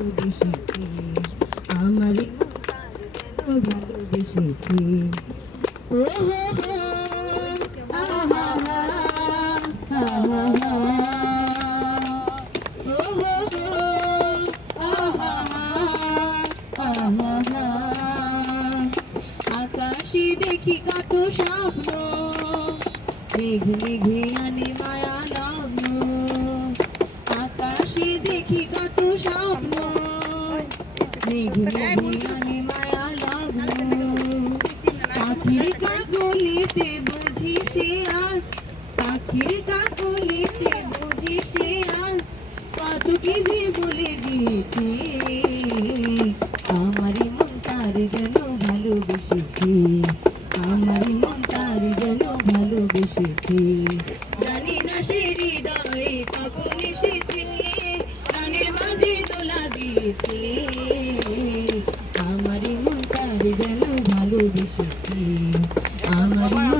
ভালোবেসেছি আমারই ভালোবেসেছি ও হো হো আহা আহা ও হো হো আহা আহা আকাশে দেখি কত স্বপ্ন মেঘ মেঘে আনে মায়া লগ্ন আকাশে দেখি কত স্বপ্ন মেঘ মেঘে আনে মায়া লগ্ন পাখির কাকলিতে বুঝি সে আজ পাখির কাকলিতে বুঝি সে আজ কত কি যে বলে দিয়েছে আমারই মন তার যেন ভালোবেসেছে আমারই মন তার যেন ভালোবেসেছে জানি না সে হৃদয়ে কখন এসেছে প্রাণের মাঝে দোলা দিয়েছে আমারই মন তার যেন ভালোবেসেছে আমারই